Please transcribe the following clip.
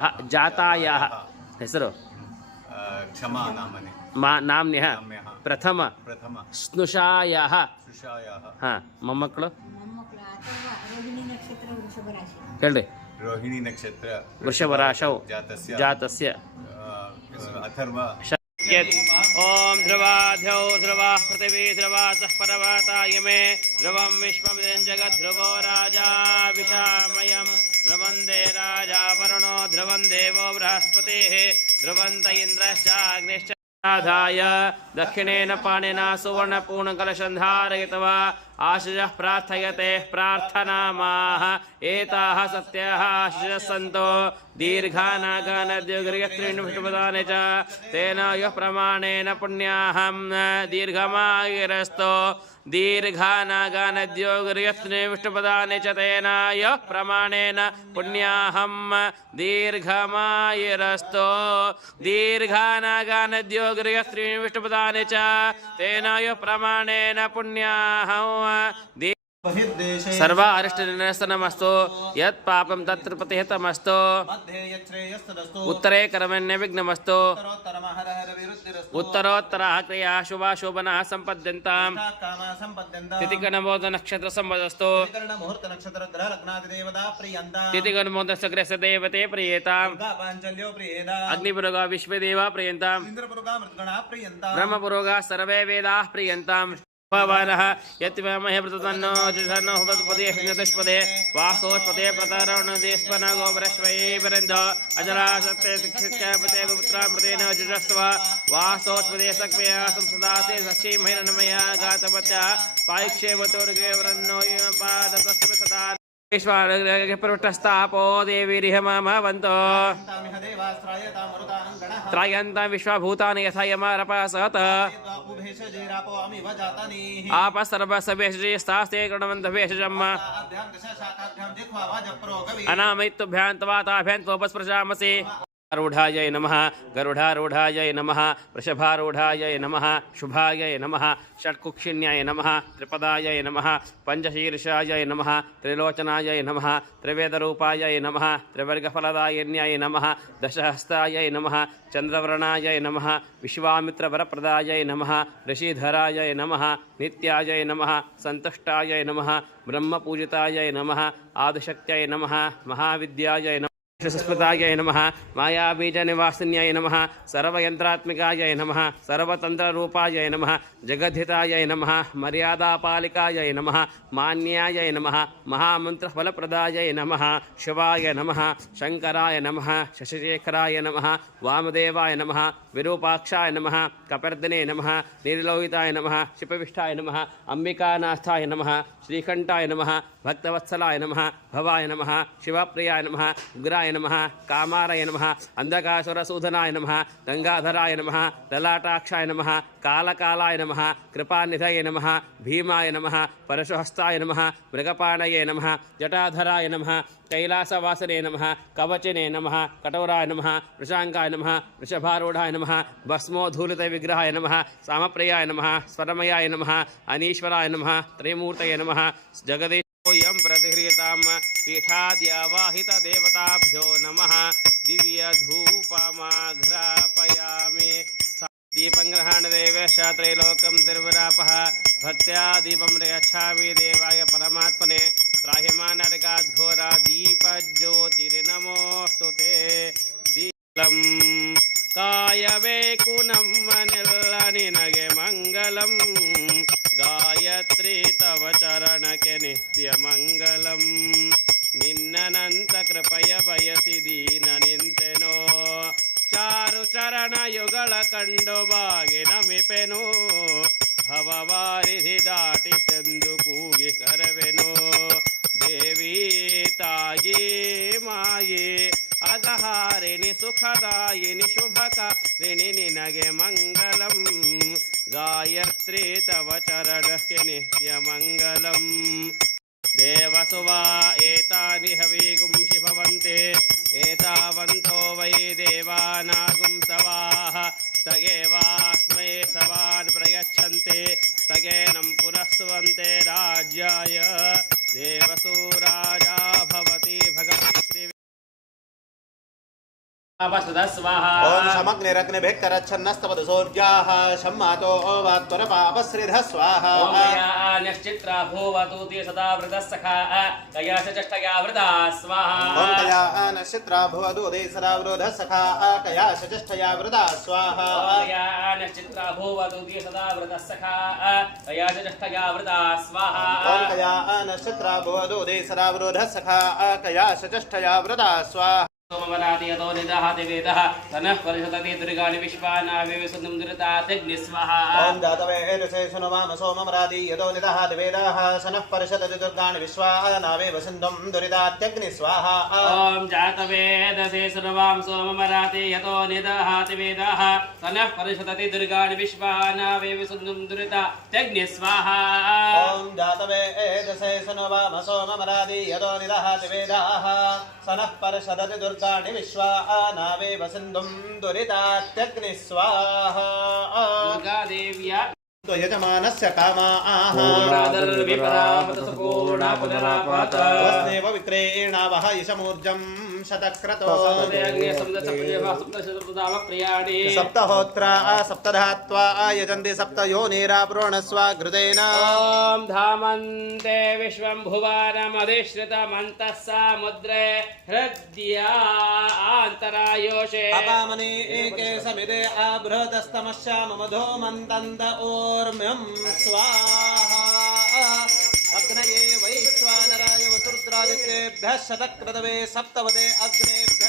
जातायाः ಹೆಸರು क्षमा नामने नाम्न्यः प्रथम स्नुषायाः ಮೊಮ್ಮಕ್ಕಳು ಹೇಳ್ರಿ रोहिणी नक्षत्र वृषभराशौ जातस्य अथर्व ओम ध्रुवाध्यौ ध्रुवा पृथिवी ध्रुवासः पर्वता इमे ध्रुवं विश्वं जगद्ध्रुवो राजा विशामयं ध्रुवन्ते राजा वरुणो ध्रुवं देवो बृहस्पतिः ध्रुवन्त इन्द्रश्चाग्निश्च आधाय दक्षिणेन पाणिना सुवर्णपूर्णकलशं धारयित्वा आशिषः प्रार्थयते प्रार्थनामाः एताः सत्याः आशिषः सन्तो दीर्घानागानद्युगृहस्त्रीणि विष्णुपदानि च तेन यः प्रमाणेन पुण्याहं दीर्घमायुरस्तो दीर्घानागानद्योगृहस्त्रीणि विष्णुपदानि च तेन यः प्रमाणेन पुण्याहं दीर्घमायुरस्तो दीर्घानागानद्योगृहस्त्रीणि विष्णुपदानि च तेन यः प्रमाणेन पुण्याहं सर्व अरिष्टनिरसनमस्तु यत् पापं तत्र प्रतिहतमस्तु उत्तरे कर्मण्य विघ्नमस्तु उत्तरोत्तराः क्रियाः शुभा शोभनाः सम्पद्यन्ताम् तिथिगणमोद नक्षत्र सम्पदस्तु तिथिगणमोदस्य देवते प्रियेताम् अग्निपुरोगा विश्वदेवा प्रियन्ताम् ब्रह्मपुरोगा सर्वे वेदाः प्रियन्ताम् भवानः यत्महे प्रतन्नो जुषन्नो हुपदपदे हिंगदस्पदे वास्तोस्पदे प्रतारणदेस्पन गोबरश्वै परन्द अजरासत्ते शिक्षित्य पते पुत्रा प्रतेन जुषस्व वास्तोस्पदे सक्मया संसदासे सक्षी महिरन्मया गातपत्या पायक्षेवतोर्गे वरन्नो पादपस्तु सदा विश्वापृष्ठस्थापो देवीरिहमवन्तो त्रायन्तं विश्वभूतानि यथा यमारपसत आप सर्वसवेशस्तास्ते कृणवन्तभेषजम् अनामयित्तुभ्यां तवाताभ्यां त्वोपस्पृशामसि आरूढ़ाय नमः गरुडारूढ़ाय नमः वृषभारूढ़ाय नमः शुभाय नमः षट्कुक्षिण्याय नमः त्रिपदाय नमः पंचशीर्षाय नमः त्रिलोचनाय नमः त्रिवेदरूपाय नमः त्रिवर्गफलदायन्याय नमः दशहस्ताय नमः चंद्रवर्णाय नमः विश्वामित्रवरप्रदाय नमः ऋषिधराय नमः नित्याय नमः संतुष्टाय नमः ब्रह्मपूजिताय नमः आदिशक्त्यै नमः महाविद्याय नमः सुस्मृताय नमः मायाबीजनिवासिन्याय नमः सर्वयंत्रात्मिकाय नमः सर्वतंत्ररूपाय नमः जगद्धिताय नमः मर्यादापालिकाय नमः मान्याय नमः महामंत्रफलप्रदाय नमः शिवाय नमः शंकराय नमः शशिशेखराय नमः वामदेवाय नमः विरूपाक्षाय नमः कपर्दने नमः निर्लोहिताय नमः शिपविष्ठाय नमः अंबिकानाथाय नमः श्रीकंठाय नमः भक्तवत्सलाय नमः भवाय नमः शिवप्रियाय नमः उग्राय नमः कामाराय नमः अंधकासुरसूदनाय नमः गंगाधराय नमः ललाटाक्षाय नमः कालकालाय नमः कृपानिधये नमः भीमाय नमः परशुहस्ताय नमः मृगपाणये नमः जटाधराय नमः कैलासवासने नमः कवचने नमः कटोराय नमः वृषांकाय नमः वृषभारूढ़ाय नमः भस्मोद्धूलितविग्रहाय नमः सामप्रियाय नमः स्वरमयाय नमः अनीश्वराय नमः त्रयमूर्तये नमः जगदीशोऽयं प्रतिह्रियतां पीठाद्यावाहितदेवताभ्यो नमः दिव्यधूपमाघ्रापयामि दीपं गृहाणदेवेश त्रैलोकं निर्विरापः भक्त्या दीपं यच्छामि देवाय परमात्मने त्राह्यमानर्गाद्घोरा दीपज्योतिर्नमोऽस्तु ते दीपं कायवेकुनं निल्लनिनगे मङ्गलं गायत्री तव चरणके नित्यमङ्गलं निन्ननंत कृपय बयसि दीन निंತೆನೋ ಚಾರು ಚರಣ ಯುಗಳ ಕಂಡು ಬಾಗಿ ನಮಿಪೆನು ಭವವಾರಿಧಿ ದಾಟಿಸೆಂದು ಕೂಗಿ ಕರವೆನು ದೇವಿ ತಾಯಿ ಮಾಯೆ ಅಗಹಾರಿಣಿ ಸುಖದಾಯಿನಿ ಶುಭಕಾರಿಣಿ ನಿನಗೆ ಮಂಗಲಂ ಗಾಯತ್ರಿ ತವ ಚರಣಕ್ಕೆ ನಿತ್ಯ ಮಂಗಲಂ देवसुवा एतानि हविगुंसि भवन्ते एतावन्तो वै देवानागुंसवाः तगेवास्मै सवान् प्रयच्छन्ते तगेनं पुनस्तुवन्ते राज्याय देवसूराजा भवति भगवति अपसृतः स्वाहा ओम समग्निरग्निभिः करच्छन्नस्तपदसौर्याः शम्मातो वाक्परपापश्रिधः स्वाहा ॐ मया नश्चित्रा भूवतु ते सदा वृतः सखा कया च चष्टया वृता स्वाहा ओम कया नक्षत्रा भुवदुदे सदा वृधः सखा कया शचष्ठया वृदा स्वाहा ॐ मया नश्चित्रा भूवतु ते सदा वृतः सखा कया च चष्टया वृता स्वाहा ओम कया नक्षत्रा भुवदुदे सदा वृधः सखा कया शचष्ठया वृदा स्वाहा सोमवराति यतो निदहाति वेदः तनः परिषदति दुर्गाणि विश्वानाविवसुन्दं दुरितात्यग्नि स्वाहा ओम जातवेदसे सुनवाम सोममरादि यतो निदहाति वेदाः सनः परिषदति दुर्गाणि विश्वानावे वसुन्दं दुरितात्यग्नि स्वाहा ॐ जातवेदसे सुनवां सोमवराति यतो निदहाति वेदः तनः परिषदति दुर्गाणि विश्वानाविवसुन्दं दुरितात्यग्नि स्वाहा ओम जातवेदसे सुनवाम सोममरादि यतो निदहाति वेदाः सनः परिषदति दुर्गाणि विश्वानावे वसुन्दं दुरितात्यग्नि स्वाहा दुर्गादेव्या यजमानस्य कामाः पूर्णादर्विपरामतसपूर्णा पुनरापात वस्नेव विक्रेणावह यशमूर्जं शतक्रतो सप्तहोत्रा सप्तधात्वा यजन्ति सप्तयोनिरावृणस्व घृतेन ॐ धामन्ते विश्वं भुवानमधिश्रितमन्तः सामुद्रे हृद्या आन्तरायोषे अपामने एके समिदे आबृहतस्तमश्याममधो मन्तन्त ऊर्म्यं स्वाहा अग्नये वैश्वानराय वसुरुद्रादित्येभ्यः शतक्रतवे सप्तवदे अग्नेभ्यः